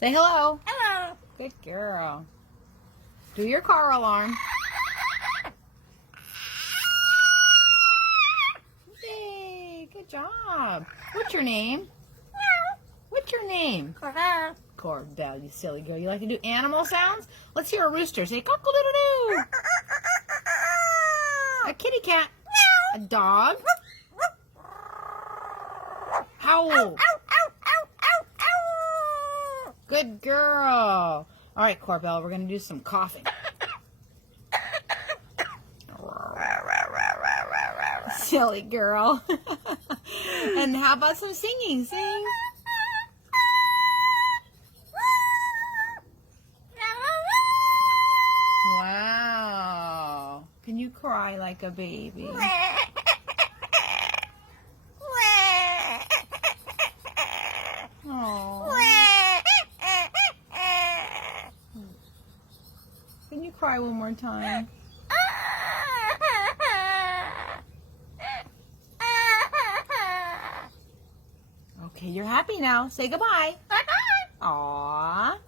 Say hello. Hello. Good girl. Do your car alarm. Yay, good job. What's your name? What's your name? Hello. Cordell, you silly girl. You like to do animal sounds? Let's hear a rooster. Say cock-a-doodle-doo. A kitty cat. A dog. Howl. Good girl. All right, Corbell, we're going to do some coughing. Silly girl. And how about some singing? Sing. Wow. Can you cry like a baby? Oh. Can you cry one more time? Okay, you're happy now. Say goodbye. Bye-bye. Aww.